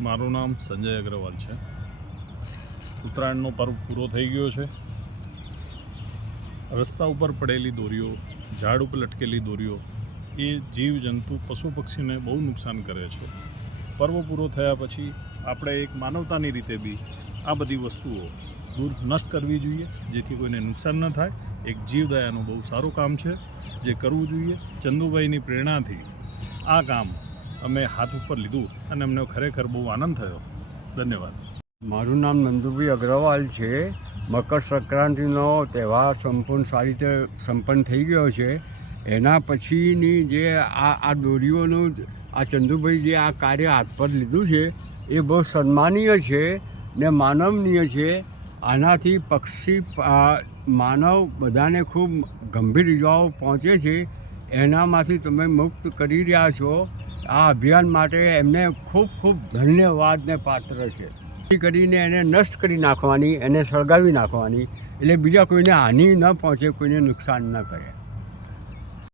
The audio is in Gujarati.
મારું નામ સંજય અગ્રવાલ છે. ઉત્તરાયણનો પર્વ પૂરો થઈ ગયો છે. રસ્તા ઉપર પડેલી દોરીઓ, ઝાડ ઉપર લટકેલી દોરીઓ એ જીવજંતુ પશુ પક્ષીને બહુ નુકસાન કરે છે. પર્વ પૂરો થયા પછી આપણે એક માનવતાની રીતે બી આ બધી વસ્તુઓ દૂર નષ્ટ કરવી જોઈએ, જેથી કોઈને નુકસાન ન થાય. એક જીવદયાનું બહુ સારું કામ છે જે કરવું જોઈએ. ચંદુભાઈની પ્રેરણાથી આ કામ અમે હાથ ઉપર લીધું અને અમને ખરેખર બહુ આનંદ થયો. ધન્યવાદ. મારું નામ નંદુભાઈ અગ્રવાલ છે. મકર સંક્રાંતિનો તહેવાર સંપૂર્ણ સારી રીતે સંપન્ન થઈ ગયો છે. એના પછીની જે આ દોરીઓનું આ ચંદુભાઈ જે આ કાર્ય હાથ પર લીધું છે એ બહુ સન્માનીય છે ને માનવનીય છે. આનાથી પક્ષી માનવ બધાને ખૂબ ગંભીર ઇજાઓ પહોંચે છે. એનામાંથી તમે મુક્ત કરી રહ્યા છો. આ અભિયાન માટે એમને ખૂબ ખૂબ ધન્યવાદને પાત્ર છે. કરીને એને નષ્ટ કરી નાખવાની, એને સળગાવી નાખવાની, એટલે બીજા કોઈને હાનિ ન પહોંચે, કોઈને નુકસાન ન કરે.